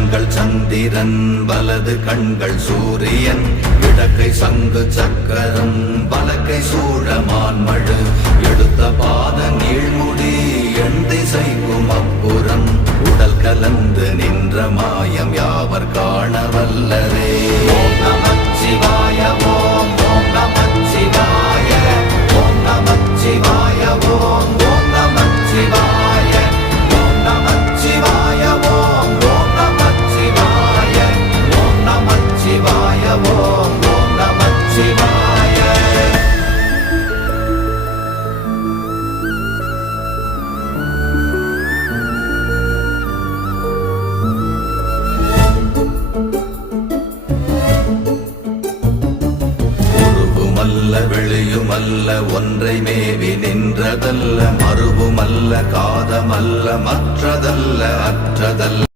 கண்கள் சந்திரன் வலது கண்கள் சூரியன் இடக்கை சங்கு சக்கரம் வலக்கை சூழமான்மழு எடுத்த பாத நீழ்முடி எண் திசைக்கும் அப்புறம் உடல் கலந்து நின்ற மாயம் யாவர் காண வல்லரே. ஓம் நமச்சிவாய ஓம் ஓம் நமச்சிவாய ஓம் நமச்சிவாய ஓம் ஓம் நமச்சிவாய ஓம் நமச்சிவாய ஓம் ஓம் நமச்சிவாய ஓம் நமச்சிவாய ஓம் ஓம் நமச்சிவாய. வெளியுமல்ல ஒன்றை மேவி நின்றதல்ல மறுவுமல்ல காதமல்ல மற்றதல்ல அற்றதல்ல